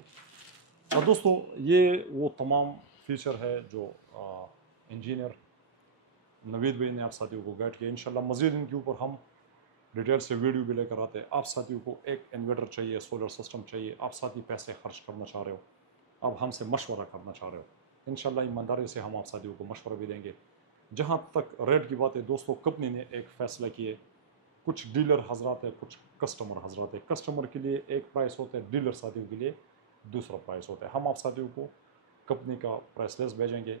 बिल्कुल। दोस्तों ये वो तमाम फीचर है जो इंजीनियर नवीद भाई ने आप साथियों को गाइड किया। इंशाल्लाह मज़ीद इनके ऊपर हम डिटेल से वीडियो भी लेकर आते हैं। आप साथियों को एक इन्वर्टर चाहिए, सोलर सिस्टम चाहिए, आप साथी पैसे खर्च करना चाह रहे हो, आप हमसे मशवरा करना चाह रहे हो, इंशाल्लाह ईमानदारी से हम आप साथियों को मशवरा भी देंगे। जहाँ तक रेट की बात है दोस्तों, कंपनी ने एक फ़ैसला किए, कुछ डीलर हजरात है, कुछ कस्टमर हजरात है। कस्टमर के लिए एक प्राइस होता है, डीलर साथियों के लिए दूसरा प्राइस होता है। हम आप साथियों को कंपनी का प्राइस लिस्ट भेजेंगे,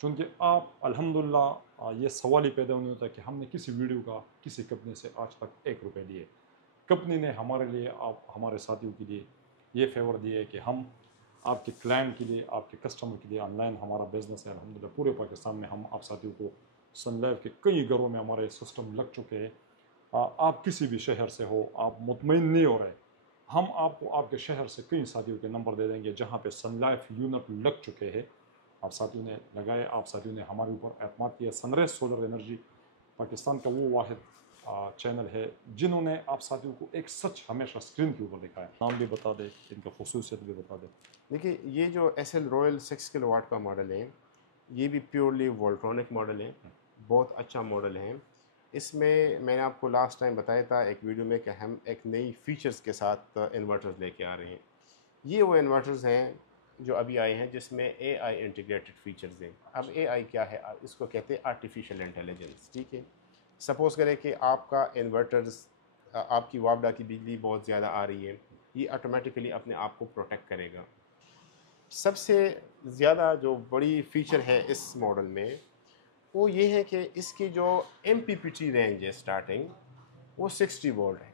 चूँकि आप अल्हम्दुलिल्लाह ये सवाल ही पैदा नहीं होता कि हमने किसी वीडियो का किसी कंपनी से आज तक 1 रुपये लिए। कंपनी ने हमारे लिए, आप हमारे साथियों के लिए ये फेवर दिए है कि हम आपके क्लाइंट के लिए, आपके कस्टमर के लिए, ऑनलाइन हमारा बिजनेस है अल्हम्दुलिल्लाह पूरे पाकिस्तान में। हम आप साथियों को सन लाइफ के कई घरों में हमारे सिस्टम लग चुके हैं। आप किसी भी शहर से हो, आप मुतमईन नहीं हो रहे, हम आपको आपके शहर से कई साथियों के नंबर दे देंगे जहाँ पे सन लाइफ यूनिट लग चुके हैं। आप साथियों ने लगाए, आप साथियों ने हमारे ऊपर एतमाद किया। सनराइज सोलर एनर्जी पाकिस्तान का वो वाहिद चैनल है जिन्होंने आप साथियों को एक सच हमेशा स्क्रीन के ऊपर दिखाया। नाम भी बता दे, इनका खसूसियत भी बता दे। देखिए ये जो SL रॉयल 6 किलोवाट का मॉडल है, ये भी प्योरली वोल्ट्रॉनिक मॉडल है, बहुत अच्छा मॉडल है। इसमें मैंने आपको लास्ट टाइम बताया था एक वीडियो में कि हम एक नई फीचर्स के साथ इन्वर्टर्स लेके आ रहे हैं। ये वो इन्वर्टर्स हैं जो अभी आए हैं जिसमें AI इंटीग्रेटेड फीचर्स हैं। अब AI क्या है? इसको कहते हैं आर्टिफिशियल इंटेलिजेंस। ठीक है, सपोज़ करें कि आपका इन्वर्टर्स, आपकी वापडा की बिजली बहुत ज़्यादा आ रही है, ये ऑटोमेटिकली अपने आप को प्रोटेक्ट करेगा। सबसे ज़्यादा जो बड़ी फ़ीचर है इस मॉडल में वो ये है कि इसकी जो MPPT रेंज है स्टार्टिंग, वो 60 वोल्ट है।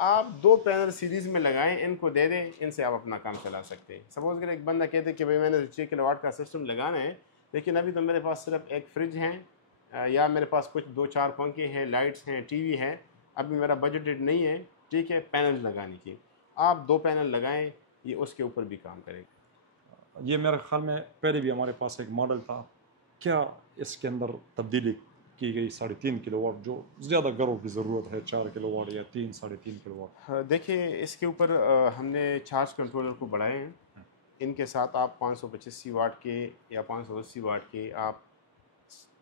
आप 2 पैनल सीरीज़ में लगाएं, इनको दे दें, इनसे आप अपना काम चला सकते हैं। सपोज़ करें एक बंदा कहते कि भाई मैंने 6 किलोवाट का सिस्टम लगाना है, लेकिन अभी तो मेरे पास सिर्फ एक फ्रिज है या मेरे पास कुछ 2-4 पंखे हैं, लाइट्स हैं, TV है, अभी मेरा बजटेड नहीं है, ठीक है, पैनल लगाने की। आप 2 पैनल लगाएं, ये उसके ऊपर भी काम करेगा। ये मेरे ख्याल में पहले भी हमारे पास एक मॉडल था, क्या इसके अंदर तब्दीली की गई 3.5 किलोवाट, जो ज़्यादा घरों की ज़रूरत है, 4 किलोवाट या 3-3.5 किलोवाट? देखिए इसके ऊपर हमने चार्ज कंट्रोलर को बढ़ाए हैं। इनके साथ आप 585 वाट के या 580 वाट के आप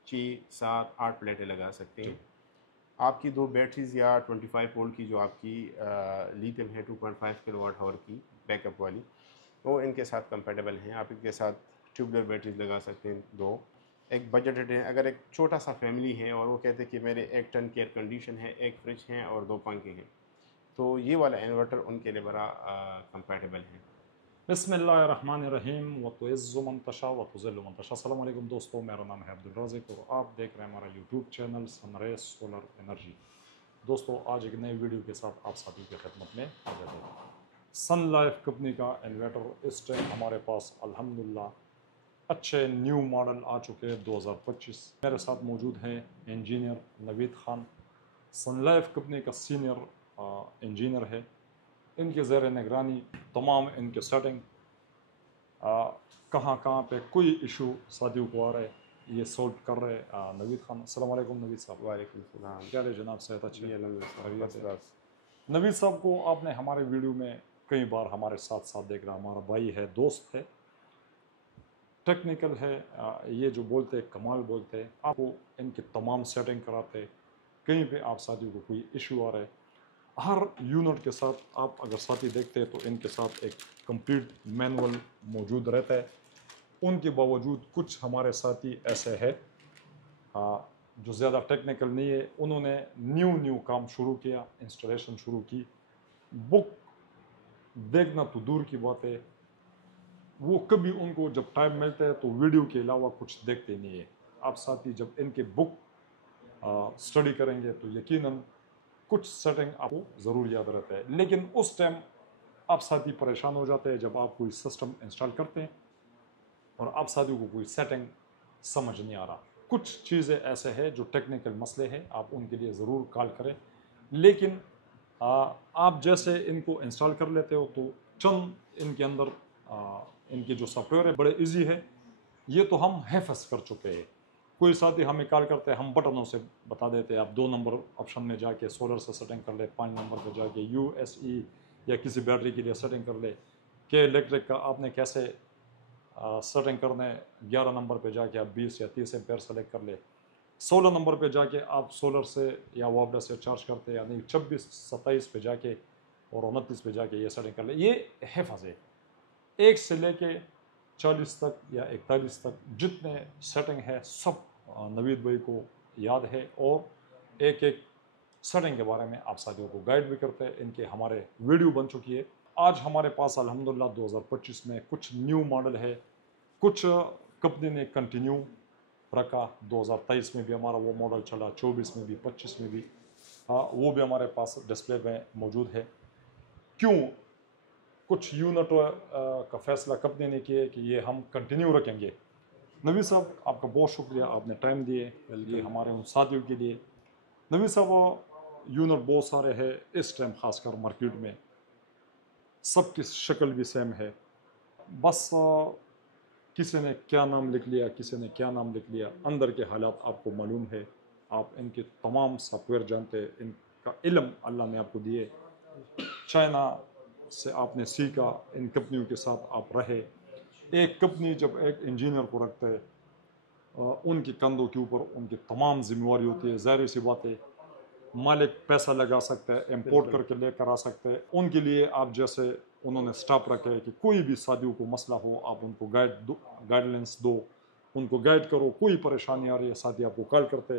6-7-8 प्लेटें लगा सकते हैं। आपकी 2 बैटरीज या 25 वोल्ट की जो आपकी लिथियम है 2.5 किलोवाट हावर की बैकअप वाली, वो इनके साथ कंपेटेबल हैं। आप इनके साथ ट्यूबलर बैटरीज लगा सकते हैं 2। एक बजट है, अगर एक छोटा सा फैमिली है और वो कहते हैं कि मेरे 1 टन की एयर कंडीशन है, 1 फ्रिज है और 2 पंखे हैं, तो ये वाला इन्वर्टर उनके लिए बड़ा कंपेटेबल है। बिस्मिल्लाहिर्रहमानिर्रहीम व तुइज़्ज़ु मन तशा व तुज़िल्लु मन तशा। अस्सलाम वालेकुम दोस्तों, मेरा नाम है अब्दुल राज़िक और आप देख रहे हैं हमारा YouTube channel sunrise solar energy. दोस्तों आज एक नई वीडियो के साथ आप सभी की खिदमत में हाजिर है। सन लाइफ कंपनी का इन्वर्टर इस टाइम हमारे पास अल्हम्दुलिल्लाह अच्छे न्यू मॉडल आ चुके हैं 2025। मेरे साथ मौजूद हैं इंजीनियर नवीद खान, सन लाइफ कंपनी का सीनियर इंजीनियर है। इनके ज़ेर निगरानी तमाम इनके सेटिंग कहाँ कहाँ पे कोई इशू साथियों को आ रहा है, ये सॉल्व कर रहे हैं नवीद खान। अस्सलाम वालेकुम नवीद साहब। वालेकुम सलाम। क्या है जनाब, सेहत अच्छी है? अल्हम्दुलिल्लाह। नवीद साहब को आपने हमारे वीडियो में कई बार हमारे साथ साथ देख रहा, हमारा भाई है, दोस्त है, टेक्निकल है, ये जो बोलते हैं कमाल बोलते हैं। आपको इनकी तमाम सेटिंग कराते, कहीं पे आप साथियों को कोई इशू आ रहा है, हर यूनिट के साथ आप अगर साथी देखते हैं तो इनके साथ एक कंप्लीट मैनुअल मौजूद रहता है। उनके बावजूद कुछ हमारे साथी ऐसे हैं जो ज़्यादा टेक्निकल नहीं है, उन्होंने न्यू काम शुरू किया, इंस्टॉलेशन शुरू की, बुक देखना तो दूर की बात है, वो कभी उनको जब टाइम मिलता है तो वीडियो के अलावा कुछ देखते नहीं है। आप साथी जब इनके बुक स्टडी करेंगे तो यकीनन कुछ सेटिंग आपको ज़रूर याद रहता है, लेकिन उस टाइम आप साथी परेशान हो जाते हैं जब आप कोई सिस्टम इंस्टॉल करते हैं और आप साथियों को कोई सेटिंग समझ नहीं आ रहा। कुछ चीज़ें ऐसे हैं जो टेक्निकल मसले हैं, आप उनके लिए ज़रूर कॉल करें। लेकिन आप जैसे इनको इंस्टॉल कर लेते हो तो चंद इनके अंदर इनके जो सॉफ्टवेयर है बड़े इजी है, ये तो हम हिफ़्ज़ कर चुके हैं। कोई साथी हमें कॉल करते हैं, हम बटनों से बता देते हैं, आप 2 नंबर ऑप्शन में जाके सोलर से सेटिंग कर ले, 5 नंबर पर जाके USE या किसी बैटरी के लिए सेटिंग कर ले, کہ الیکٹرک کا آپ نے کیسے سیٹنگ کرنا ہے. 11 نمبر پہ جا کے آپ 20 یا 30 ایمپیئر سلیکٹ کر لے. 16 نمبر پہ جا کے آپ سولر سے یا وابڈا سے چارج کرتے, یعنی 26 27 پہ جا کے اور 29 پہ جا کے یہ سیٹنگ کر لے. یہ حفظ ہے 1 سے لے کے 40 تک یا 41 تک جتنے سیٹنگ ہے سب نوید بھائی کو یاد ہے, اور ایک ایک سیٹنگ کے بارے میں آپ ساتھیوں کو گائیڈ بھی کرتے ہیں. ان کے ہمارے ویڈیو بن چکی ہے. آج ہمارے پاس الحمدللہ 2025 میں کچھ نیو ماڈل ہے, کچھ کمپنی نے کنٹینیو رکھا. 2023 میں بھی ہمارا وہ ماڈل چلا, 24 میں بھی, 25 میں بھی, وہ بھی ہمارے پاس ڈسپلے میں موجود ہے. کیوں کچھ یونٹ کا فیصلہ کمپنی نے کیا کہ یہ ہم کنٹینیو رکھیں گے. نوید صاحب آپ کا بہت شکریہ, آپ نے ٹائم دیے یہ ہمارے ان ساتھیوں کے لیے. نوید صاحب یونٹ بہت سارے ہیں اس ٹائم, خاص کر مارکیٹ میں سب کی شکل بھی سیم ہے, بس کسی نے کیا نام لکھ لیا, کسی نے کیا نام لکھ لیا. اندر کے حالات آپ کو معلوم ہے, آپ ان کے تمام سافٹ ویئر جانتے, ان کا علم اللہ نے آپ کو دیے. چائنا سے آپ نے سیکھا, ان کمپنیوں کے ساتھ آپ رہے. ایک کمپنی جب ایک انجینئر کو رکھتے ہے, ان کے کندھوں کے اوپر ان کی تمام ذمہ داری ہوتی ہے. ظاہر سی بات ہے مالک پیسہ لگا سکتا ہے, امپورٹ کر کے لے کر آ سکتے ہیں. ان کے لیے آپ جیسے انہوں نے سٹاپ رکھے کہ کوئی بھی ساتھیوں کو مسئلہ ہو آپ ان کو گائیڈلائنس دو, ان کو گائیڈ کرو. کوئی پریشانی آ رہی ہے ساتھی آپ کو کال کرتے.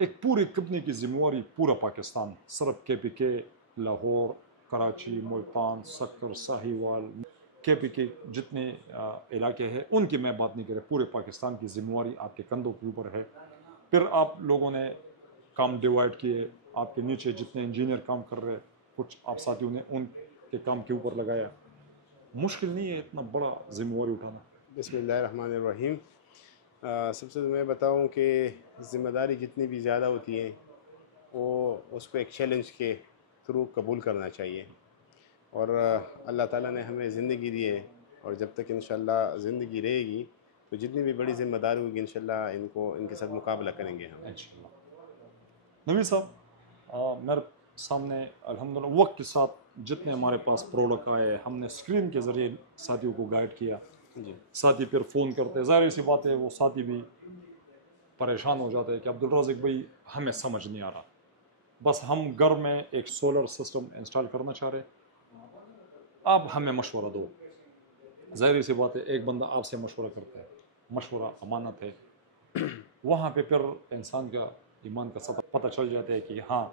ایک پوری کمپنی کی ذمہ داری پورا پاکستان, صرف کے پی کے, لاہور, کراچی, ملتان, سکر, ساہیوال, کے پی کے جتنے علاقے ہیں ان کی میں بات نہیں کر رہا, پورے پاکستان کی ذمہ داری آپ کے کندھوں کے اوپر ہے. پھر آپ لوگوں نے کام ڈیوائڈ کیے, آپ کے نیچے جتنے انجینئر کام کر رہے کچھ آپ ساتھیوں نے ان کے کام کے اوپر لگایا. مشکل نہیں ہے اتنا بڑا ذمہ داری اٹھانا. بسم اللہ الرحمن الرحیم. سب سے میں بتاؤں کہ ذمہ داری جتنی بھی زیادہ ہوتی ہے وہ اس کو ایک چیلنج کے تھرو قبول کرنا چاہیے. اور اللہ تعالیٰ نے ہمیں زندگی دی ہے, اور جب تک انشاءاللہ زندگی رہے گی تو جتنی بھی بڑی ذمہ داری ہوگی انشاءاللہ ان کے ساتھ مقابلہ کریں گے ہم. انشاءاللہ. نوید صاحب میرے سامنے الحمدللہ وقت کے ساتھ جتنے ہمارے پاس پروڈکٹ آئے ہم نے اسکرین کے ذریعے ساتھیوں کو گائیڈ کیا. جی ساتھی پھر فون کرتے, ظاہر سی بات ہے وہ ساتھی بھی پریشان ہو جاتے ہیں کہ عبدالرازق بھائی ہمیں سمجھ نہیں آ رہا, بس ہم گھر میں ایک سولر سسٹم انسٹال کرنا چاہ رہے, آپ ہمیں مشورہ دو. ظاہر سی بات ہے ایک بندہ آپ سے مشورہ کرتا ہے, مشورہ امانت ہے. وہاں پہ پھر انسان کا ایمان کا سطح پتہ چل جاتا ہے کہ ہاں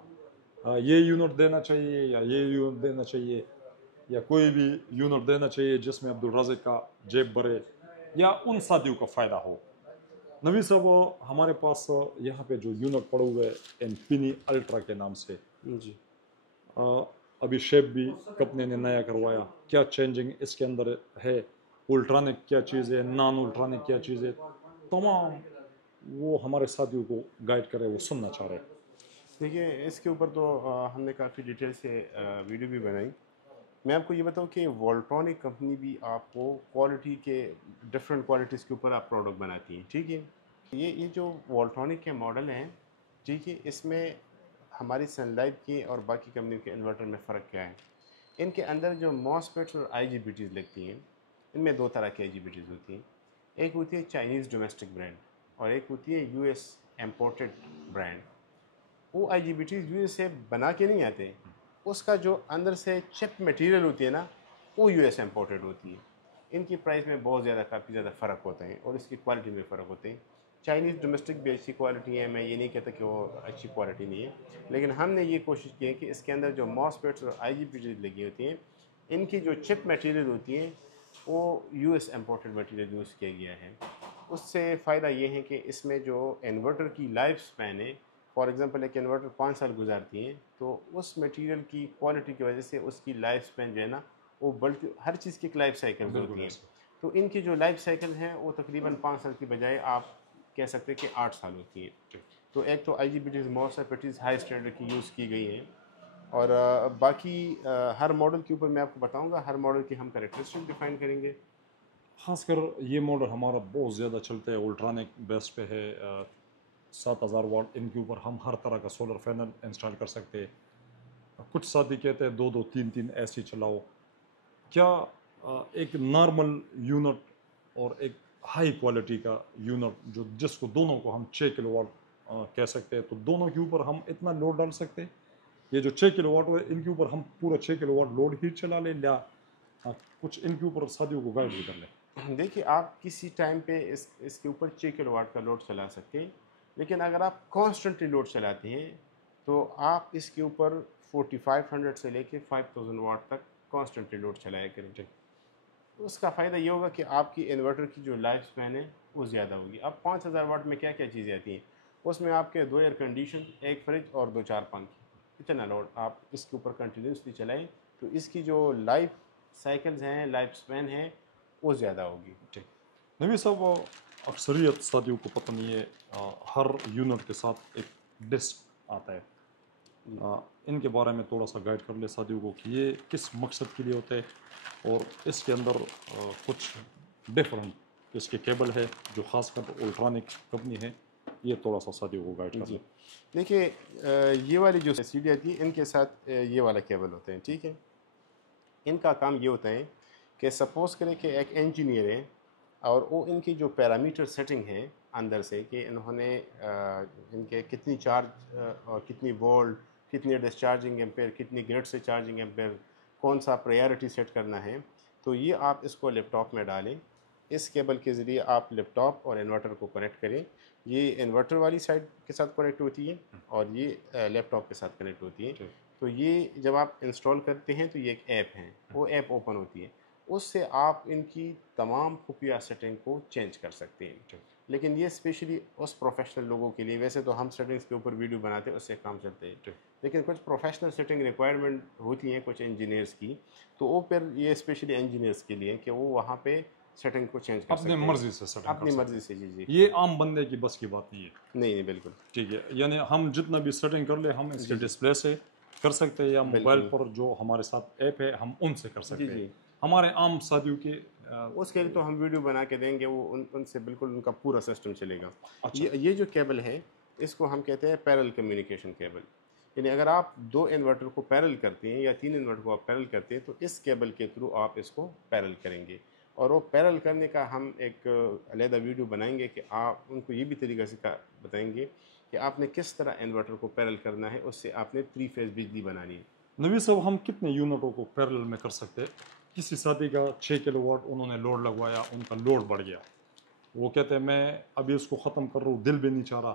یہ یونٹ دینا چاہیے یا یہ یونٹ دینا چاہیے, یا کوئی بھی یونٹ دینا چاہیے جس میں عبدالرازق کا جیب بھرے یا ان ساتھیوں کا فائدہ ہو. نوید صاحب ہمارے پاس یہاں پہ جو یونٹ پڑے ہوئے انفینی الٹرا کے نام سے, جی ابھی شیپ بھی کمپنی نے نیا کروایا. کیا چینجنگ اس کے اندر ہے, الٹرانک کیا چیز ہے, نان الٹرانک کیا چیز ہے, تمام وہ ہمارے ساتھیوں کو گائیڈ کرے, وہ سننا چاہ رہے. دیکھیے اس کے اوپر تو ہم نے کافی ڈیٹیل سے ویڈیو بھی بنائی. میں آپ کو یہ بتاؤں کہ وولٹرانک کمپنی بھی آپ کو کوالٹی کے ڈفرینٹ کوالٹیز کے اوپر آپ پروڈکٹ بناتی ہیں. ٹھیک ہے, یہ جو وولٹرانک کے ماڈل ہیں, ٹھیک ہے, اس میں ہماری سن لائف کی اور باقی کمپنیوں کے انورٹر میں فرق کیا ہے. ان کے اندر جو ماسفیٹس اور آئی جی بی ٹیز لگتی ہیں, ان میں 2 طرح کی آئی جی بی ٹیز ہوتی ہیں. ایک ہوتی ہے چائنیز ڈومیسٹک برانڈ, اور ایک ہوتی ہے یو ایس امپورٹڈ برانڈ. وہ I G B Ts U S سے بنا کے نہیں آتے, اس کا جو اندر سے چپ مٹیریل ہوتی ہے نا, وہ یو ایس امپورٹڈ ہوتی ہے. ان کی پرائس میں بہت زیادہ کافی زیادہ فرق ہوتا ہے, اور اس کی کوالٹی میں فرق ہوتے ہیں. چائنیز ڈومیسٹک بھی اچھی کوالٹی ہے, میں یہ نہیں کہتا کہ وہ اچھی کوالٹی نہیں ہے, لیکن ہم نے یہ کوشش کی ہے کہ اس کے اندر جو ماسفیٹس اور آئی جی بی ٹیز لگی ہوتی ہیں, ان کی جو چپ میٹیریل ہوتی ہیں وہ U S imported material use کیا گیا ہے. اس سے فائدہ یہ ہے کہ اس میں جو انورٹر کی لائف سپین ہے, فار ایگزامپل ایک انورٹر 5 سال گزارتی ہیں, تو اس میٹیریل کی کوالٹی کی وجہ سے اس کی لائف سپین جو ہے نا, وہ بلکہ ہر چیز کی ایک لائف سائیکل ہوتی ہیں. تو ان کی جو لائف سائیکل ہیں وہ تقریباً 5 سال کی بجائے آپ کہہ سکتے ہیں کہ 8 سال ہوتی ہے. تو ایک تو I G B Ts MOSFETs high standard کی یوز کی گئی ہیں, اور باقی ہر ماڈل کے اوپر میں آپ کو بتاؤں گا, ہر ماڈل کی ہم کریکٹرسٹک ڈیفائن کریں گے. خاص کر یہ ماڈل ہمارا بہت زیادہ چلتا ہے, الٹرانک بیس پہ ہے, 7000 واٹ. ان کے اوپر ہم ہر طرح کا سولر پینل انسٹال کر سکتے ہیں. کچھ ساتھی کہتے ہیں 2 2 3 3 ایسی چلاؤ. کیا एक नॉर्मल यूनिट और एक हाई क्वालिटी का यूनिट जो जिसको दोनों को हम 6 किलोवाट कह सकते हैं, तो दोनों के ऊपर हम इतना लोड डाल सकते हैं। ये जो 6 किलोवाट है इनके ऊपर हम पूरा 6 किलोवाट लोड ही चला लें, या कुछ इनके ऊपर शादियों को गाइड भी कर लें। देखिए, आप किसी टाइम पे इसके ऊपर 6 किलोवाट का लोड चला सकते हैं, लेकिन अगर आप कॉन्स्टेंटली लोड चलाते हैं तो आप इसके ऊपर 4500 से लेके 5000 वाट तक कॉन्स्टेंटली लोड चलाया करें। तो उसका फ़ायदा ये होगा कि आपकी इन्वर्टर की जो लाइफ स्पैन है वो ज़्यादा होगी। अब 5000 वाट में क्या क्या चीज़ें आती हैं, उसमें आपके 2 एयर कंडीशन, 1 फ्रिज और 2-4 पंखे, इतना लोड आप इसके ऊपर कंटिन्यूसली चलाएं तो इसकी जो लाइफ साइकिल्स हैं, लाइफ स्पैन है, वो ज़्यादा होगी। ठीक। नबी साहब, अक्सरियत शादियों को पता नहीं है, हर यूनिट के साथ एक डिस्क आता है, इनके बारे में थोड़ा सा गाइड कर ले शादियों को कि ये किस मकसद के लिए होते हैं, और इसके अंदर कुछ डिफरेंट इसके केबल है जो खासकर अल्ट्रॉनिक कंपनी है, ये थोड़ा सा शादियों को गाइड कर ले। देखिए, ये वाली जो सीडी आती है इनके साथ ये वाला केबल होते हैं, ठीक है। इनका काम ये होता है कि सपोज़ करें कि एक इंजीनियर है और वो इनकी जो पैरामीटर सेटिंग है अंदर से कि इन्होंने इनके कितनी चार्ज और कितनी वोल्ट, कितनी डिस्चार्जिंग एम्पेयर, कितनी ग्रिड से चार्जिंग एम्पेयर, कौन सा प्रायोरिटी सेट करना है, तो ये आप इसको लैपटॉप में डालें। इस केबल के ज़रिए आप लैपटॉप और इन्वर्टर को कनेक्ट करें। ये इन्वर्टर वाली साइड के साथ कनेक्ट होती है और ये लैपटॉप के साथ कनेक्ट होती है। तो ये जब आप इंस्टॉल करते हैं तो ये एक ऐप है, वो ऐप ओपन होती है, उससे आप इनकी तमाम खुफिया सेटिंग को चेंज कर सकते हैं। लेकिन ये स्पेशली उस प्रोफेशनल लोगों के लिए, वैसे तो हम सेटिंग्स के ऊपर वीडियो बनाते हैं, उससे काम चलते हैं, लेकिन कुछ प्रोफेशनल सेटिंग रिक्वायरमेंट होती हैं कुछ इंजीनियर्स की, तो वो फिर ये स्पेशली इंजीनियर्स के लिए कि वो वहाँ पे सेटिंग को चेंज कर सकते अपने हैं मर्जी से सेटिंग अपनी कर मर्जी सकते से। जी हैं, ये आम बंदे की बस की बात नहीं है। नहीं, बिल्कुल। ठीक है, यानी हम जितना भी सेटिंग कर ले हम इसके डिस्प्ले से कर सकते हैं, या मोबाइल पर जो हमारे साथ ऐप है हम उनसे कर सकते हैं। हमारे आम शादियों के उसके लिए तो हम वीडियो बना के देंगे, वो उनसे बिल्कुल उनका पूरा सिस्टम चलेगा। अच्छा। ये जो केबल है इसको हम कहते हैं पैरेलल कम्युनिकेशन केबल। यानी अगर आप 2 इन्वर्टर को पैरेलल करते हैं या 3 इन्वर्टर को आप पैरेलल करते हैं तो इस केबल के थ्रू आप इसको पैरेलल करेंगे, और वो पैरेलल करने का हम एक अलग वीडियो बनाएंगे कि आप उनको ये भी तरीका से बताएंगे कि आपने किस तरह इन्वर्टर को पैरेलल करना है, उससे आपने 3 फेज बिजली बनानी है। नबी साहब, हम कितने यूनिटों को पैरेलल में कर सकते हैं? किसी शादी का 6 किलोवाट उन्होंने लोड लगवाया, उनका लोड बढ़ गया, वो कहते हैं मैं अभी उसको ख़त्म कर रहा हूँ, दिल भी नहीं चाह रहा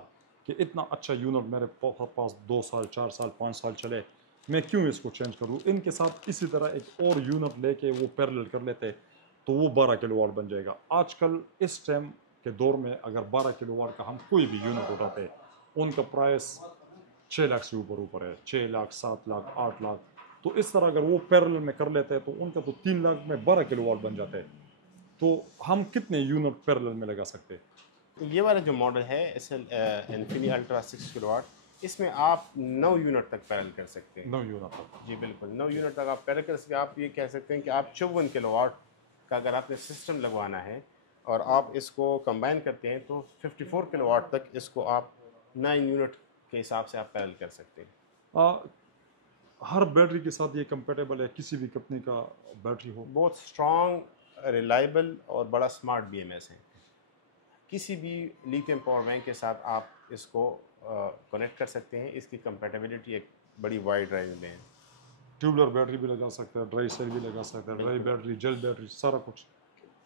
कि इतना अच्छा यूनिट मेरे पास 2 साल 4 साल 5 साल चले, मैं क्यों इसको चेंज करूँ। इनके साथ इसी तरह एक और यूनिट लेके वो पैरेलल कर लेते तो वो 12 किलोवाट बन जाएगा। आजकल इस टाइम के दौर में अगर 12 किलोवाट का हम कोई भी यूनिट उठाते हैं, उनका प्राइस 6 लाख से ऊपर है, 6 लाख 7 लाख 8 लाख। तो इस तरह अगर वो पैरेलल में कर लेते हैं तो उनका तो 3 लाख में 12 किलोवाट बन जाते हैं। तो हम कितने यूनिट पैरेलल में लगा सकते हैं? ये वाला जो मॉडल है इन्फिनी अल्ट्रा 6 किलोवाट, इसमें आप 9 यूनिट तक पैरेलल कर सकते हैं। 9 यूनिट तक? जी बिल्कुल, 9 यूनिट तक आप पैरेलल कर सकते हैं। आप ये कह सकते हैं कि आप 54 किलोवाट का अगर आपने सिस्टम लगवाना है और आप इसको कंबाइन करते हैं तो 54 किलोवाट तक इसको आप 9 यूनिट के हिसाब से आप पैरेलल कर सकते हैं। हर बैटरी के साथ ये कंपेटेबल है, किसी भी कंपनी का बैटरी हो? बहुत स्ट्रॉन्ग, रिलायबल और बड़ा स्मार्ट BMS है। किसी भी लिथियम पावर बैंक के साथ आप इसको कनेक्ट कर सकते हैं। इसकी कंपेटेबिलिटी एक बड़ी वाइड रेंज में है। ट्यूबलर बैटरी भी लगा सकते हैं, ड्राई सेल भी लगा सकते हैं, ड्राई बैटरी, जेल बैटरी, सारा कुछ,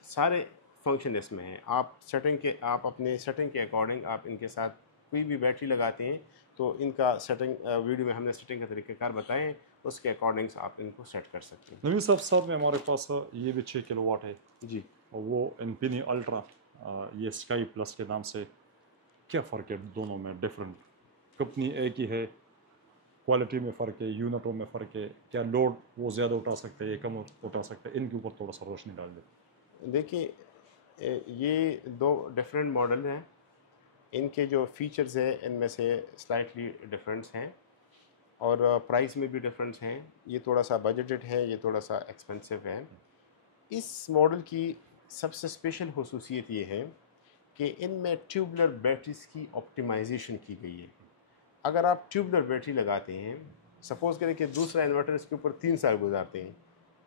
सारे फंक्शन इसमें हैं। आप अपने सेटिंग के अकॉर्डिंग आप इनके साथ कोई भी बैटरी लगाते हैं तो इनका सेटिंग वीडियो में हमने सेटिंग का तरीक़ाकार बताएं, उसके अकॉर्डिंग आप इनको सेट कर सकते हैं। नवीन साहब, साथ में हमारे पास ये भी 6 किलोवाट है जी, और वो इन्फिनी अल्ट्रा, ये स्काई प्लस के नाम से। क्या फ़र्क है दोनों में? डिफरेंट कंपनी एक ही है, क्वालिटी में फ़र्क है, यूनिटों में फ़र्क है, क्या लोड वो ज़्यादा उठा सकते हैं, ये कम उठा सकते हैं? इनके ऊपर थोड़ा सा रोशनी डाल दे। देखिए, ये 2 डिफरेंट मॉडल हैं। इनके जो फीचर्स है इनमें से स्लाइटली डिफरेंस हैं और प्राइस में भी डिफरेंस हैं। ये थोड़ा सा बजटेड है, ये थोड़ा सा एक्सपेंसिव है। इस मॉडल की सबसे स्पेशल खुसूसियत ये है कि इनमें ट्यूबलर बैटरीज की ऑप्टिमाइजेशन की गई है। अगर आप ट्यूबलर बैटरी लगाते हैं, सपोज़ करें कि दूसरा इन्वर्टर इसके ऊपर 3 साल गुजारते हैं,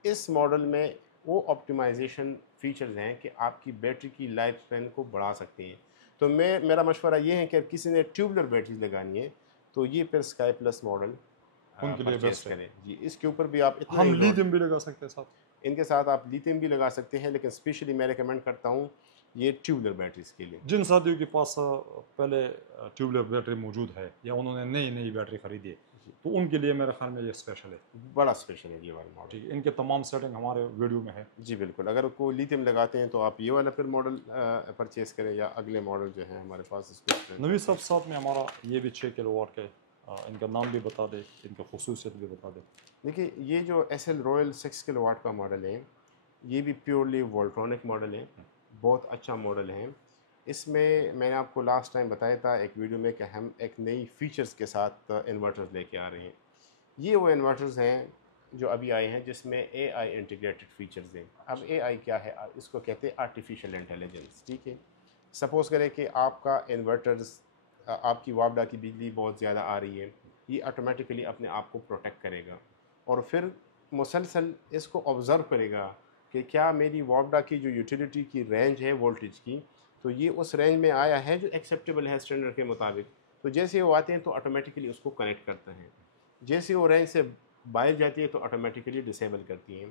इस मॉडल में وہ آپٹیمائزیشن فیچرز ہیں کہ آپ کی بیٹری کی لائف اسپین کو بڑھا سکتے ہیں. تو میرا مشورہ یہ ہے کہ اگر کسی نے ٹیوبلر بیٹری لگانی ہے تو یہ پھر اسکائی پلس ماڈل ان کے لیے پرچیز بیسٹ ہے. کریں. جی اس کے اوپر بھی آپ اتنا ہم ہی لوڈ لیتھیم بھی لگا سکتے ہیں ساتھ. ان کے ساتھ آپ لیتھیم بھی لگا سکتے ہیں, لیکن اسپیشلی میں ریکمینڈ کرتا ہوں یہ ٹیوبلر بیٹریز کے لیے. جن ساتھیوں کے پاس پہلے ٹیوبلر بیٹری موجود ہے یا انہوں نے نئی بیٹری خریدی ہے تو ان کے لیے میرے خیال میں یہ اسپیشل ہے, بڑا اسپیشل ہے یہ والا ماڈل. ٹھیک ہے. ان کے تمام سیٹنگ ہمارے ویڈیو میں ہے. جی بالکل, اگر کوئی لیتھیم لگاتے ہیں تو آپ یہ والا پھر ماڈل پرچیز کریں یا اگلے ماڈل جو ہیں ہمارے پاس اس کو. نوید صاحب ساتھ میں ہمارا یہ بھی 6 کلو واٹ کے, ان کا نام بھی بتا دے, ان کا خصوصیت بھی بتا دے. دیکھیے یہ جو S L royal 6 kilo what کا ماڈل ہے یہ بھی پیورلی وولٹرونک ماڈل ہے, بہت اچھا ماڈل ہے. اس میں نے آپ کو لاسٹ ٹائم بتایا تھا ایک ویڈیو میں کہ ہم ایک نئی فیچرز کے ساتھ انورٹرز لے کے آ رہے ہیں. یہ وہ انورٹرز ہیں جو ابھی آئے ہیں جس میں اے آئی انٹیگریٹڈ فیچرز ہیں. اب اے آئی کیا ہے, اس کو کہتے ہیں آرٹیفیشیل انٹیلیجنس. ٹھیک ہے, سپوز کریں کہ آپ کا انورٹرز, آپ کی وابڈا کی بجلی بہت زیادہ آ رہی ہے, یہ آٹومیٹیکلی اپنے آپ کو پروٹیکٹ کرے گا اور پھر مسلسل اس کو آبزرو کرے گا کہ کیا میری وابڈا کی جو یوٹیلیٹی کی رینج ہے وولٹیج کی, تو یہ اس رینج میں آیا ہے جو ایکسیپٹیبل ہے اسٹینڈرڈ کے مطابق. تو جیسے وہ آتے ہیں تو آٹومیٹیکلی اس کو کنیکٹ کرتے ہیں, جیسے وہ رینج سے باہر جاتی ہے تو آٹومیٹیکلی ڈسیبل کرتی ہیں.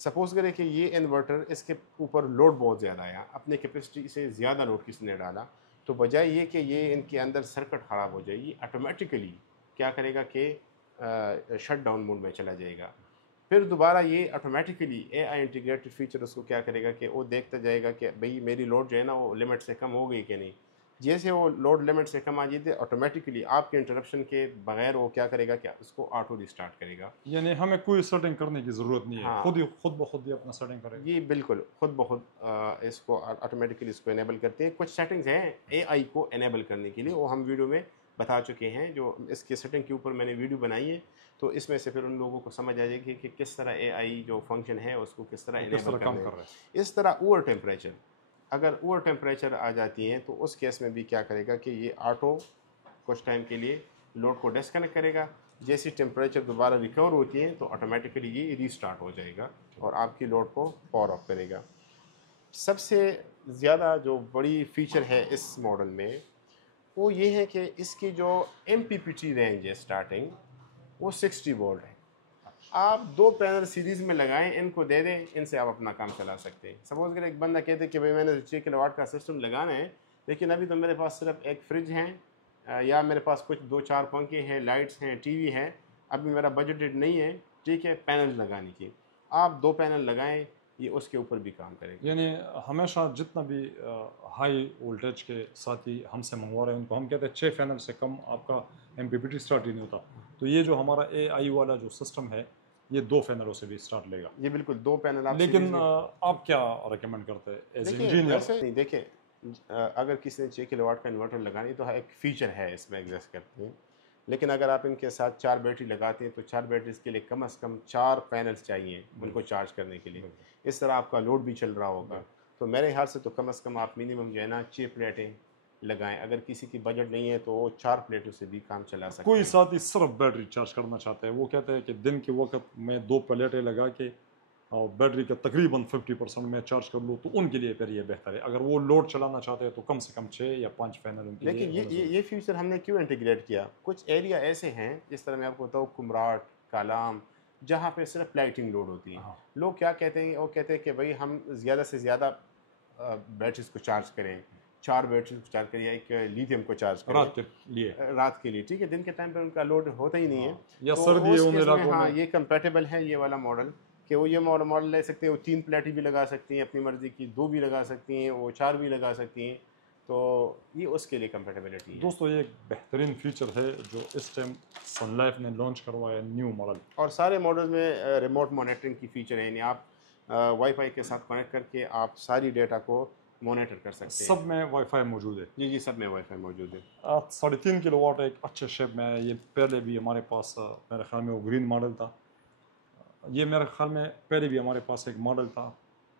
سپوز کریں کہ یہ انورٹر اس کے اوپر لوڈ بہت زیادہ آیا, اپنے کیپیسٹی سے زیادہ لوڈ کسی نے ڈالا, تو بجائے یہ کہ یہ ان کے اندر سرکٹ خراب ہو جائے, یہ آٹومیٹیکلی کیا کرے گا کہ شٹ ڈاؤن موڈ میں چلا جائے گا. پھر دوبارہ یہ automatically A I integrated feature اس کو کیا کرے گا کہ وہ دیکھتا جائے گا کہ بھئی میری لوڈ جو ہے نا وہ لمٹ سے کم ہو گئی کہ نہیں. جیسے وہ لوڈ لمٹ سے کم آ جاتی ہے آٹومیٹیکلی آپ کے انٹرپشن کے بغیر وہ کیا کرے گا کہ اس کو آٹو ریسٹارٹ کرے گا. یعنی ہمیں کوئی سیٹنگ کرنے کی ضرورت نہیں ہے, ہاں, خود بخود ہی اپنا سیٹنگ کرے گا. یہ بالکل خود بخود اس کو آٹومیٹیکلی اس کو انیبل کرتے ہیں. کچھ سیٹنگز ہیں اے آئی کو انیبل کرنے کے لیے, وہ ہم ویڈیو میں بتا چکے ہیں, جو اس کے سیٹنگ کے اوپر میں نے ویڈیو بنائی ہے, تو اس میں سے پھر ان لوگوں کو سمجھ آ جائے گی کہ کس طرح اے آئی جو فنکشن ہے اس کو کس طرح انیبل کام کرنا کر رہے ہے. اس طرح اوور ٹیمپریچر, اگر اوور ٹیمپریچر آ جاتی ہیں تو اس کیس میں بھی کیا کرے گا کہ یہ آٹو کچھ ٹائم کے لیے لوڈ کو ڈسکنیکٹ کرے گا. جیسی ٹیمپریچر دوبارہ ریکور ہوتی ہے تو آٹومیٹیکلی یہ ریسٹارٹ ہو جائے گا اور آپ کی لوڈ کو پاور آف کرے گا. سب سے زیادہ جو بڑی فیچر ہے اس ماڈل میں وہ یہ ہے کہ اس کی جو M P P T range ہے اسٹارٹنگ وہ 60 وولٹ ہے. آپ 2 پینل سیریز میں لگائیں, ان کو دے دیں, ان سے آپ اپنا کام چلا سکتے ہیں. سپوز کریں ایک بندہ کہتے کہ بھائی میں نے 6 کلو واٹ کا سسٹم لگانا ہے, لیکن ابھی تو میرے پاس صرف ایک فریج ہے یا میرے پاس کچھ 2-4 پنکھے ہیں, لائٹس ہیں, ٹی وی ہے, ابھی میرا بجٹڈ نہیں ہے, ٹھیک ہے, پینل لگانے کی. آپ 2 پینل لگائیں, یہ اس کے اوپر بھی کام کرے گا. یعنی ہمیشہ جتنا بھی ہائی وولٹیج کے ساتھی ہم سے منگوا رہے ہیں ان کو ہم کہتے ہیں 6 فینل سے کم آپ کا M P P T start ہی نہیں ہوتا. تو یہ جو ہمارا اے آئی والا جو سسٹم ہے یہ 2 فینلوں سے بھی اسٹارٹ لے گا. یہ بالکل 2 پینل آپ لیکن آپ کیا ریکمینڈ کرتے ہیں ایز انجینئر؟ ویسے نہیں, دیکھیں اگر کسی نے 6 کلو واٹ کا انورٹر لگانا ہے تو ایک فیچر ہے اس میں ایگزسٹ کرتے ہیں, لیکن اگر آپ ان کے ساتھ 4 بیٹری لگاتے ہیں تو 4 بیٹریز کے لیے کم از کم 4 پینلز چاہیے ان کو چارج کرنے کے لیے. اس طرح آپ کا لوڈ بھی چل رہا ہوگا. تو میرے خیال سے تو کم از کم آپ منیمم جو ہے نا 6 پلیٹیں لگائیں. اگر کسی کی بجٹ نہیں ہے تو وہ 4 پلیٹوں سے بھی کام چلا سکتے ہیں. کوئی ساتھی صرف بیٹری چارج کرنا چاہتا ہے, وہ کہتے ہیں کہ دن کے وقت میں 2 پلیٹیں لگا کے اور بیٹری کا تقریباً 50% میں چارج کر لوں, تو ان کے لیے پھر یہ بہتر ہے. اگر وہ لوڈ چلانا چاہتے ہیں تو کم سے کم 6 یا 5 فینل ان کے لیے. لیکن یہ فیچر ہم نے کیوں انٹیگریٹ کیا؟ کچھ ایریا ایسے ہیں جس طرح میں آپ کو بتاؤں کمراٹ, کالام, جہاں پہ صرف لائٹنگ لوڈ ہوتی ہے. لوگ کیا کہتے ہیں, وہ کہتے ہیں کہ بھائی ہم زیادہ سے زیادہ بیٹریز کو چارج کریں, 4 بیٹریز کو چارج کریں یا ایک لیتھیم کو چارج کریں رات کے لیے. ٹھیک ہے, دن کے ٹائم پہ ان کا لوڈ ہوتا ہی نہیں ہے, یا سردی ہے. ہاں یہ کمپیٹیبل ہے یہ والا ماڈل کہ وہ یہ ماڈل لے سکتے ہیں. وہ 3 پلیٹیں بھی لگا سکتی ہیں اپنی مرضی کی, 2 بھی لگا سکتی ہیں, وہ 4 بھی لگا سکتی ہیں. تو یہ اس کے لیے کمپیٹیبلٹی ہے. دوستو یہ ایک بہترین فیچر ہے جو اس ٹائم سن لائف نے لانچ کروایا نیو ماڈل. اور سارے ماڈل میں ریموٹ مانیٹرنگ کی فیچر ہے, یعنی آپ وائی فائی کے ساتھ کنیکٹ کر کے آپ ساری ڈیٹا کو مانیٹر کر سکتے ہیں. سب میں وائی فائی موجود ہے. جی سب میں وائی فائی موجود ہے. 3.5 کلو واٹ ایک اچھے شیپ میں ہے. یہ پہلے بھی ہمارے پاس میرے خیال میں وہ گرین ماڈل تھا. یہ میرے خیال میں پہلے بھی ہمارے پاس ایک ماڈل تھا.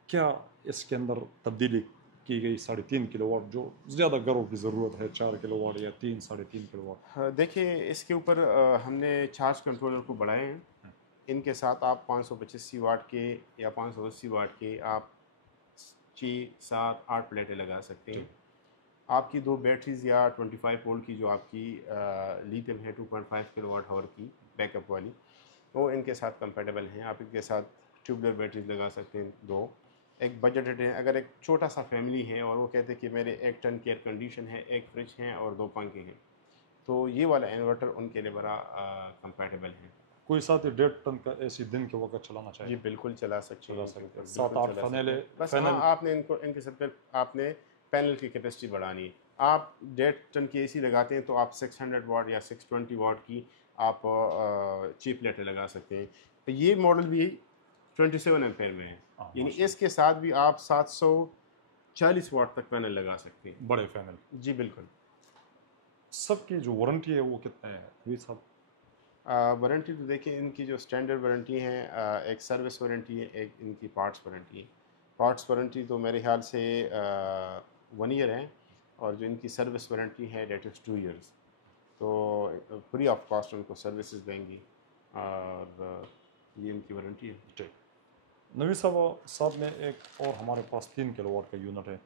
کیا اس کے اندر تبدیلی کی گئی 3.5 کلو واٹ جو زیادہ گھروں کی ضرورت ہے, 4 کلو واٹ یا 3-3.5 کلو واٹ؟ دیکھیے اس کے اوپر ہم نے چارج کنٹرولر کو بڑھائے ہیں. ان کے ساتھ آپ 585 واٹ کے یا 580 واٹ کے آپ 6 7 8 پلیٹیں لگا سکتے ہیں. آپ کی 2 بیٹریز یا 25 وولٹ کی جو آپ کی لیتھیم ہے 2.5 کلو واٹ ہاور کی بیک اپ والی, وہ ان کے ساتھ کمپیٹیبل ہیں. آپ ان کے ساتھ ٹیوبلر بیٹریز لگا سکتے ہیں 2. ایک بجٹ ہے, اگر ایک چھوٹا سا فیملی ہے اور وہ کہتے ہیں کہ میرے 1 ٹن کی ایئر کنڈیشن ہے, 1 فریج ہیں اور 2 پنکھے ہیں, تو یہ والا انورٹر ان کے لیے بڑا کمپیٹیبل ہے. کوئی ساتھ 1.5 ٹن کا اے سی دن کے وقت چلانا چاہیے؟ جی بالکل چلا سکتے ہیں, 7-8 فنیلے. بس ہاں آپ نے ان کے سب پہ آپ نے پینل کی کیپیسٹی بڑھانی ہے. آپ 1.5 ٹن کی اے سی لگاتے ہیں تو آپ 600 واٹ یا 620 واٹ کی آپ چیپ پلیٹیں لگا سکتے ہیں. یہ ماڈل بھی 27 ایمپیئر میں ہے, یعنی اس کے ساتھ بھی آپ 740 واٹ تک پینل لگا سکتے ہیں, بڑے پینل. جی بالکل. سب کی جو وارنٹی ہے وہ کتنا ہے نوید صاحب؟ وارنٹی تو دیکھیں ان کی جو اسٹینڈرڈ وارنٹی ہیں, ایک سروس وارنٹی ہے, ایک ان کی پارٹس وارنٹی ہے. پارٹس وارنٹی تو میرے خیال سے 1 ایئر ہے, اور جو ان کی سروس وارنٹی ہے دیٹ از 2 ایئرس. تو فری آف کاسٹ ان کو سروسز دیں گی, اور یہ ان کی وارنٹی ہے. ٹھیک. نوید صاحب ساتھ میں ایک اور ہمارے پاس 3 کلو واٹ کا یونٹ ہے.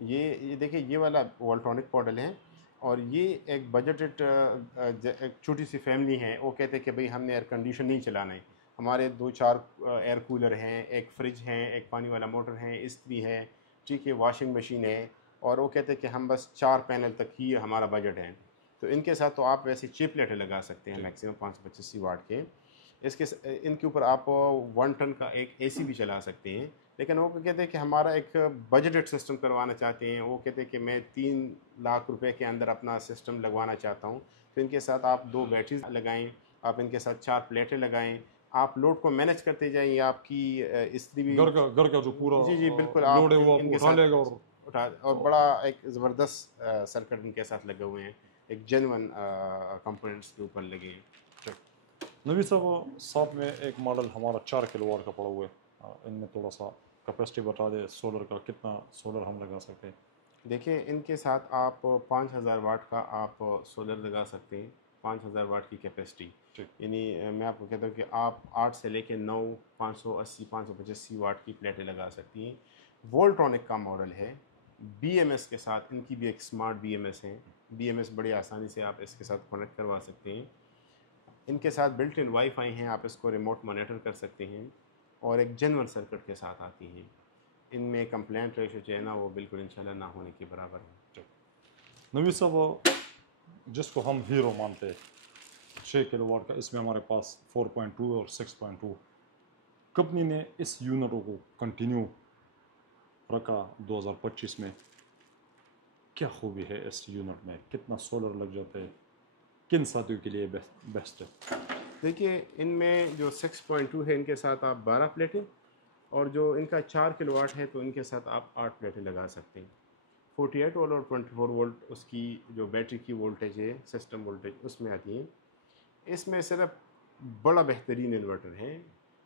یہ دیکھیں یہ والا والٹرونک ماڈل ہے, اور یہ ایک بجٹڈ ایک چھوٹی سی فیملی ہے, وہ کہتے ہیں کہ بھئی ہم نے ایئر کنڈیشن نہیں چلانا ہے, ہمارے 2-4 ایئر کولر ہیں, ایک فریج ہیں, ایک پانی والا موٹر ہے, استری ہے, ٹھیک ہے, واشنگ مشین ہے, اور وہ کہتے ہیں کہ ہم بس 4 پینل تک ہی ہمارا بجٹ ہے. تو ان کے ساتھ تو آپ ویسے چیپ پلیٹیں لگا سکتے ہیں میکسیمم 585 واٹ کے. ان کے اوپر آپ 1 ٹن کا ایک اے سی بھی چلا سکتے ہیں, لیکن وہ کہتے ہیں کہ ہمارا ایک بجٹڈ سسٹم کروانا چاہتے ہیں. وہ کہتے ہیں کہ میں 3 لاکھ روپے کے اندر اپنا سسٹم لگوانا چاہتا ہوں. تو ان کے ساتھ آپ 2 بیٹریز لگائیں, آپ ان کے ساتھ 4 پلیٹیں لگائیں, آپ لوڈ کو مینیج کرتے جائیں. یا آپ کی استری بھی گھر کا جو پورا جی بالکل لوڈ ہے وہ ان کے اٹھا لے گا, اور بڑا ایک زبردست سرکٹ ان کے ساتھ لگے ہوئے ہیں, ایک جینون کمپوننٹس کے اوپر لگے ہیں. نوید صاحب ساتھ میں ایک ماڈل ہمارا 4 کلو واٹ کا پڑا ہوا ہے, ان میں تھوڑا سا کیپیسٹی بتا دے سولر کا, کتنا سولر ہم لگا سکتے ہیں؟ دیکھیں ان کے ساتھ آپ 5000 واٹ کا آپ سولر لگا سکتے ہیں, 5000 واٹ کی کیپیسٹی. یعنی میں آپ کو کہتا ہوں کہ آپ 8 سے لے کے 9 580 585 واٹ کی پلیٹیں لگا سکتی ہیں. وولٹرونک کا ماڈل ہے, بی ایم ایس کے ساتھ, ان کی بھی ایک اسمارٹ بی ایم ایس ہے. بی ایم ایس بڑی آسانی سے آپ اس کے ساتھ کنیکٹ کروا سکتے ہیں. ان کے ساتھ بلٹ ان وائی فائی ہیں, آپ اس کو ریموٹ مانیٹر کر سکتے ہیں, اور ایک جنرل سرکٹ کے ساتھ آتی ہیں. ان میں کمپلینٹ ریشو جو ہے نا وہ بالکل انشاءاللہ نہ ہونے کے برابر ہے. نوید صاحب جس کو ہم ہیرو مانتے ہیں 6 کلو واٹ کا, اس میں ہمارے پاس 4.2 اور 6.2. کمپنی نے اس یونٹوں کو کنٹینیو رکھا 2025 میں. کیا خوبی ہے اس یونٹ میں, کتنا سولر لگ جاتا ہے, کن ساتھیوں کے لیے بیسٹ ہے؟ دیکھیے ان میں جو 6.2 ہے ان کے ساتھ آپ 12 پلیٹیں, اور جو ان کا 4 کلو واٹ ہے تو ان کے ساتھ آپ 8 پلیٹیں لگا سکتے ہیں. 48 وولٹ اور 24 وولٹ اس کی جو بیٹری کی وولٹیج ہے, سسٹم وولٹیج اس میں آتی ہیں. اس میں صرف بڑا بہترین انورٹر ہے.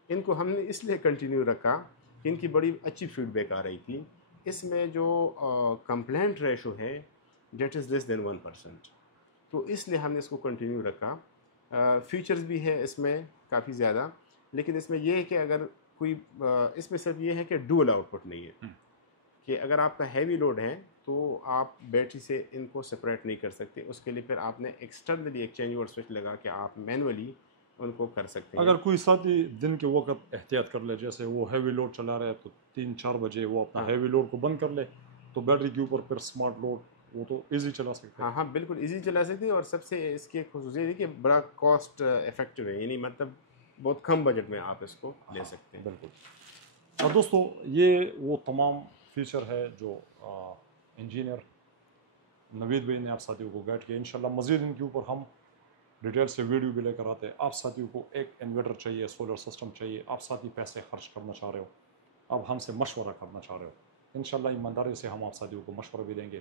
ان کو ہم نے اس لیے کنٹینیو رکھا کہ ان کی بڑی اچھی فیڈ بیک آ رہی تھی. اس میں جو کمپلینٹ ریشو ہے دیٹ از لیس دین 1%, تو اس لیے ہم نے اس کو کنٹینیو رکھا. فیچرز بھی ہے اس میں کافی زیادہ, لیکن اس میں یہ ہے کہ اگر کوئی اس میں صرف یہ ہے کہ ڈوئل آؤٹ پٹ نہیں ہے, کہ اگر آپ کا ہیوی لوڈ ہے تو آپ بیٹری سے ان کو سپریٹ نہیں کر سکتے. اس کے لیے پھر آپ نے ایکسٹرنلی ایک چینج اوور سوئچ لگا کے آپ مینولی ان کو کر سکتے ہیں. اگر کوئی ساتھی دن کے وقت احتیاط کر لے, جیسے وہ ہیوی لوڈ چلا رہا ہے تو 3-4 بجے وہ اپنا ہیوی لوڈ کو بند کر لے, تو بیٹری کے اوپر پھر اسمارٹ لوڈ وہ تو ایزی چلا سکتے ہیں. ہاں بالکل ایزی چلا سکتے ہیں, اور سب سے اس کی خصوصیت ہے کہ بڑا کاسٹ افیکٹو ہے, یعنی مطلب بہت کم بجٹ میں آپ اس کو لے سکتے ہیں. بالکل. اور دوستو یہ وہ تمام فیچر ہے جو انجینئر نوید بھائی نے آپ ساتھیوں کو گائیڈ کیا. انشاءاللہ مزید ان کے اوپر ہم ڈیٹیل سے ویڈیو بھی لے کر آتے ہیں. آپ ساتھیوں کو ایک انورٹر چاہیے, سولر سسٹم چاہیے, آپ ساتھی پیسے خرچ کرنا چاہ رہے ہو, اب ہم سے مشورہ کرنا چاہ رہے ہو, انشاءاللہ ایمانداری سے ہم آپ ساتھیوں کو مشورہ بھی دیں گے.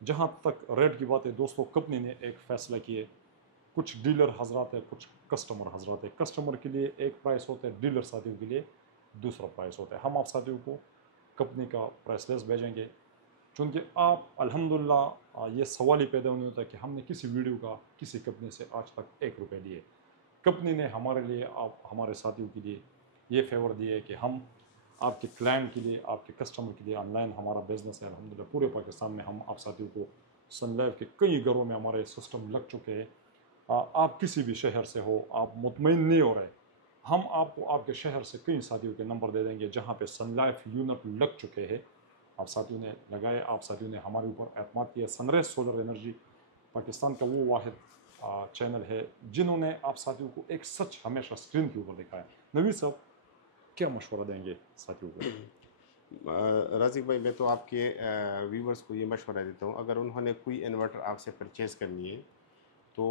جہاں تک ریٹ کی بات ہے دوستو, کمپنی نے ایک فیصلہ کیے, کچھ ڈیلر حضرات ہیں, کچھ کسٹمر حضرات ہیں. کسٹمر کے لیے ایک پرائس ہوتا ہے, ڈیلر ساتھیوں کے لیے دوسرا پرائس ہوتا ہے. ہم آپ ساتھیوں کو کمپنی کا پرائس لیس بھیجیں گے, چونکہ آپ الحمدللہ یہ سوال ہی پیدا نہیں ہوتا کہ ہم نے کسی ویڈیو کا کسی کمپنی سے آج تک 1 روپے لیے. कंपनी ने हमारे लिए, आप हमारे साथियों के लिए ये फेवर दिए है कि हम आपके क्लाइंट के लिए, आपके कस्टमर के लिए ऑनलाइन हमारा बिजनेस है अल्हम्दुलिल्लाह पूरे पाकिस्तान में। हम आप साथियों को सन लाइफ के कई घरों में हमारे सिस्टम लग चुके हैं। आप किसी भी शहर से हो, आप मुतमईन नहीं हो रहे, हम आपको आपके शहर से कई साथियों के नंबर दे देंगे जहाँ पे सन लाइफ यूनिट लग चुके हैं। आप साथियों ने लगाए, आप साथियों ने हमारे ऊपर एतमाद किया। सनराइज सोलर एनर्जी पाकिस्तान का वो वाहिद चैनल है जिन्होंने आप साथियों को एक सच हमेशा स्क्रीन के ऊपर दिखाया। नवीद साहब क्या मशवरा देंगे साथियों को? राज़िक भाई, मैं तो आपके व्यूवर्स को ये मशवरा देता हूँ, अगर उन्होंने कोई इन्वर्टर आपसे परचेज़ करनी है तो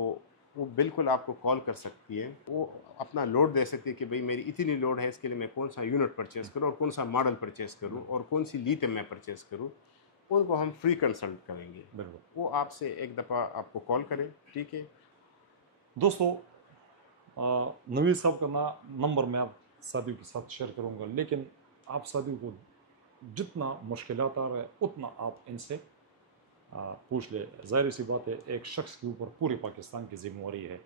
वो बिल्कुल आपको कॉल कर सकती है। वो अपना लोड दे सकती है कि भाई मेरी इतनी लोड है, इसके लिए मैं कौन सा यूनिट परचेज़ करूँ और कौन सा मॉडल परचेज़ करूँ और कौन सी लिथियम मैं परचेज़ करूँ। उनको हम फ्री कंसल्ट करेंगे। बिल्कुल वो आपसे एक दफ़ा आपको कॉल करें, ठीक है। दोस्तों, नवीद साहब का नंबर मैं आप साथियों के साथ शेयर करूंगा, लेकिन आप साथियों को जितना मुश्किलात आ रहा है उतना आप इनसे पूछ ले। ज़ाहिर सी बात है, एक शख्स के ऊपर पूरे पाकिस्तान की जिम्मेवारी है।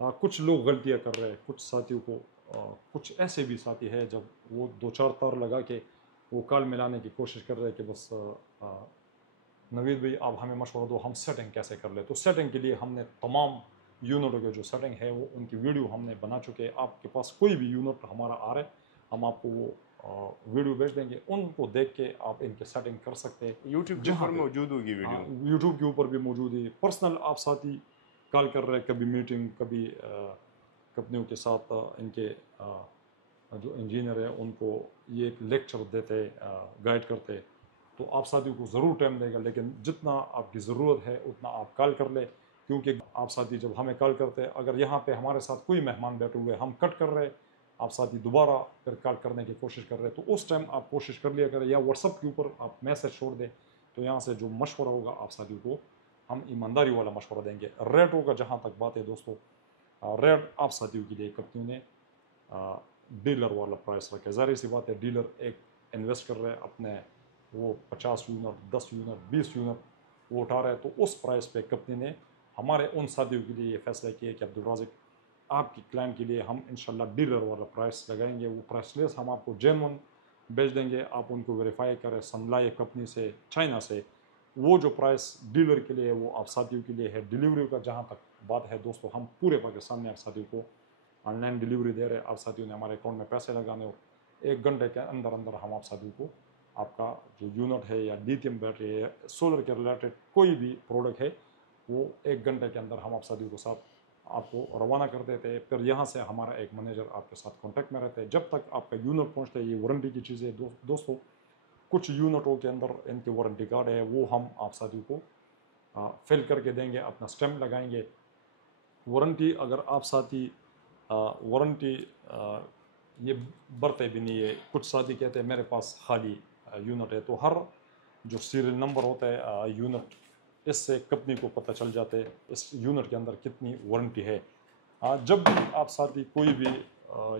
कुछ लोग गलतियां कर रहे हैं, कुछ साथियों को कुछ ऐसे भी साथी है जब वो दो चार तार लगा के वो कॉल मिलाने की कोशिश कर रहे हैं कि बस नवीद भाई आप हमें मशवरा दो, हम सेटिंग कैसे कर ले। तो सेटिंग के लिए हमने तमाम यूनिटों के जो सेटिंग है वो उनकी वीडियो हमने बना चुके हैं। आपके पास कोई भी यूनिट हमारा आ रहा है, हम आपको वो वीडियो भेज देंगे, उनको देख के आप इनके सेटिंग कर सकते हैं। यूट्यूब के ऊपर मौजूद होगी वीडियो। यूट्यूब के ऊपर भी मौजूद है। पर्सनल आप साथी कॉल कर रहे हैं, कभी मीटिंग, कभी कंपनियों के साथ इनके जो इंजीनियर है उनको ये एक लेक्चर देते, गाइड करते, तो आप साथियों को ज़रूर टाइम देगा। लेकिन जितना आपकी ज़रूरत है उतना आप कॉल कर ले, क्योंकि आप साथी जब हमें कॉल करते हैं, अगर यहाँ पे हमारे साथ कोई मेहमान बैठे हुए हम कट कर रहे हैं, आप साथी दोबारा फिर कॉल करने की कोशिश कर रहे हैं, तो उस टाइम आप कोशिश कर लिया करें या व्हाट्सअप के ऊपर आप मैसेज छोड़ दें। तो यहाँ से जो मशवरा होगा आप साथियों को हम ईमानदारी वाला मशवरा देंगे। रेटों का जहाँ तक बात है दोस्तों, रेट आप साथियों के लिए कंपनी ने डीलर वाला प्राइस रखा है। ज़ाहिर सी बात है, डीलर एक इन्वेस्ट कर रहे हैं अपने, वो 50 यूनिट, 10 यूनिट, 20 यूनिट वो उठा रहे हैं, तो उस प्राइस पे कंपनी ने हमारे उन साथियों के लिए ये फैसला किया कि अब्दुल राज़िक आपकी क्लाइंट के लिए हम इंशाल्लाह डीलर वाला प्राइस लगाएंगे। वो प्राइस लेस हम आपको जेन्युइन बेच देंगे, आप उनको वेरीफाई करें सनलाइफ कंपनी से, चाइना से। वो जो प्राइस डीलर के लिए है वो आप साथियों के लिए है। डिलीवरी का जहाँ तक बात है दोस्तों, हम पूरे पाकिस्तान में आप साथियों को ऑनलाइन डिलीवरी दे रहे हैं। आप साथियों ने हमारे अकाउंट में पैसे लगाने हो, 1 घंटे के अंदर अंदर हम आप साथियों को आपका जो यूनिट है या लिथियम बैटरी है, सोलर के रिलेटेड कोई भी प्रोडक्ट है, वो 1 घंटे के अंदर हम आप साथियों के साथ आपको रवाना कर देते हैं। फिर यहाँ से हमारा एक मैनेजर आपके साथ कांटेक्ट में रहते हैं जब तक आपका यूनिट पहुँचता है। ये वारंटी की चीज़ें दोस्तों, कुछ यूनिटों के अंदर इनके वारंटी कार्ड है, वो हम आप साथियों को फिल करके देंगे, अपना स्टैम्प लगाएंगे। वारंटी अगर आप साथी वारंटी ये बरते भी नहीं है। कुछ साथी कहते हैं मेरे पास खाली यूनिट है, तो हर जो सीरियल नंबर होता है यूनिट, इससे कंपनी को पता चल जाता है इस यूनिट के अंदर कितनी वारंटी है। जब भी आप साथी कोई भी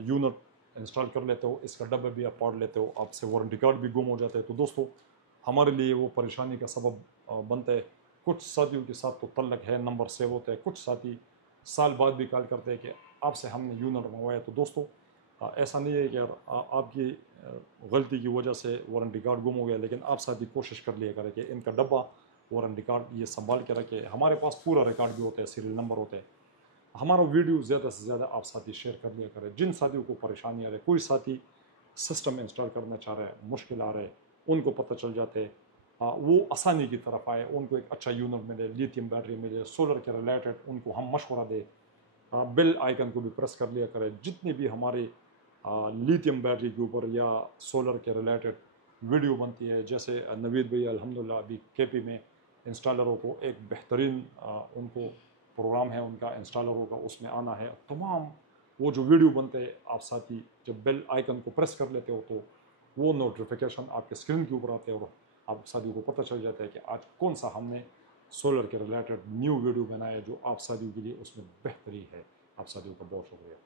यूनिट इंस्टॉल कर लेते हो, इसका डब्बा भी आप पढ़ लेते हो, आपसे वारंटी कार्ड भी गुम हो जाता है, तो दोस्तों हमारे लिए वो परेशानी का सबब बनता है। कुछ साथियों के साथ तो तल्लक है, नंबर सेव होता है, कुछ साथी साल बाद भी कॉल करते हैं कि आपसे हमने यूनिट मंगवाया। तो दोस्तों ऐसा नहीं है कि यार आपकी गलती की वजह से वारंटी कार्ड गुम हो गया, लेकिन आप साथी कोशिश कर लिया करें कि इनका डब्बा वारंटी कार्ड ये संभाल के रखे। हमारे पास पूरा रिकॉर्ड भी होता है, सीरियल नंबर होते हैं। हमारा वीडियो ज़्यादा से ज़्यादा आप साथी शेयर कर लिया करें। जिन साथियों को परेशानी आ रही है, कोई साथी सिस्टम इंस्टॉल करना चाह रहा है, मुश्किल आ रहा है, उनको पता चल जाते हैं, वो आसानी की तरफ आए, उनको एक अच्छा यूनिट मिले, लिथियम बैटरी मिले, सोलर के रिलेटेड उनको हम मशवरा दें। बेल आइकन को भी प्रेस कर लिया करें। जितनी भी हमारी लिथियम बैटरी के ऊपर या सोलर के रिलेटेड वीडियो बनती है, जैसे नवीद भाई अल्हम्दुलिल्लाह अभी केपी में इंस्टॉलरों को एक बेहतरीन उनको प्रोग्राम है उनका इंस्टॉलरों का, उसमें आना है। तमाम वो जो वीडियो बनते हैं, आप साथी जब बेल आइकन को प्रेस कर लेते हो तो वो नोटिफिकेशन आपके स्क्रीन के ऊपर आते हैं और आप साथियों को पता चल जाता है कि आज कौन सा हमने सोलर के रिलेटेड न्यू वीडियो बनाया है जो आप साथियों के लिए उसमें बेहतरी है। आप साथियों का बहुत शुक्रिया।